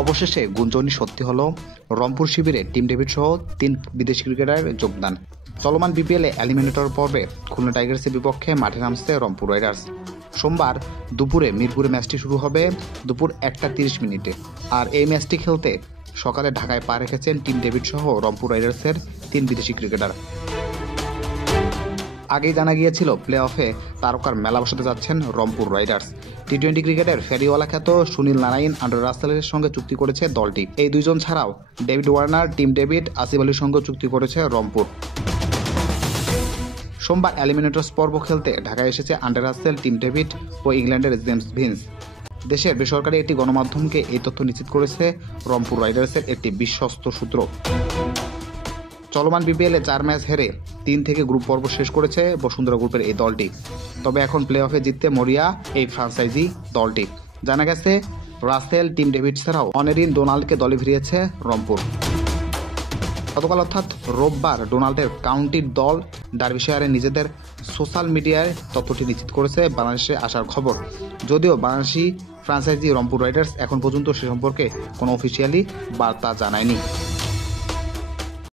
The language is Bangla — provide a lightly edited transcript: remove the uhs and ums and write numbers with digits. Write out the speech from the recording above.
অবশেষে গুঞ্জনই সত্যি হলো, রংপুর শিবিরে টিম ডেভিড সহ 3 বিদেশি ক্রিকেটারের যোগদান। চলমান বিপিএলে এলিমিনেটর পর্বে খুলনা টাইগার্সের বিপক্ষে মাঠে নামছে রংপুর রাইডার্স। সোমবার দুপুরে মিরপুরে ম্যাচটি শুরু হবে দুপুর 1:30 আর এই ম্যাচটি খেলতে সকালে ঢাকায় পা রেখেছেন টিম ডেভিড সহ রংপুর রাইডার্সের 3 বিদেশি ক্রিকেটার। আগেই জানা গিয়েছিল প্লে অফে তারকার মেলা বসাতে যাচ্ছেন রংপুর রাইডার্স। টি-20 ক্রিকেটের ফেরিওয়ালা খ্যাত সুনীল নারাইন, আন্ডার রাসেলের সঙ্গে চুক্তি করেছে দলটি। এই দুইজন ছাড়াও David Warner, Tim David, Asif আলীর সঙ্গে চুক্তি করেছে রংপুর। সোমবার এলিমিনেটর্স পর্ব খেলতে ঢাকায় এসেছে আন্ডার রাসেল, টিম ডেভিড ও ইংল্যান্ডের জেমস ভিন্স। দেশের বেসরকারি একটি গণমাধ্যমকে এই তথ্য নিশ্চিত করেছে রংপুর রাইডার্সের একটি বিশ্বস্ত সূত্র। চলমান বিপিএলে 4 ম্যাচ হেরে 3 থেকে গ্রুপ পর্ব শেষ করেছে বসুন্ধরা গ্রুপের এই দলটি। তবে এখন প্লে অফে জিততে মরিয়া এই ফ্রাঞ্চাইজি দলটি। জানা গেছে রাসেল, টিম ডেভিড ছাড়াও অনেরিন ডোনাল্ডকে দলে ফিরিয়েছে রংপুর। গতকাল অর্থাৎ রোববার ডোনাল্ডের কাউন্টির দল ডার্বিশায়ারে নিজেদের সোশ্যাল মিডিয়ায় তথ্যটি নিশ্চিত করেছে বাংলাদেশে আসার খবর। যদিও বাংলাদেশি ফ্রাঞ্চাইজি রংপুর রাইডার্স এখন পর্যন্ত সে সম্পর্কে কোনো অফিসিয়ালি বার্তা জানায়নি।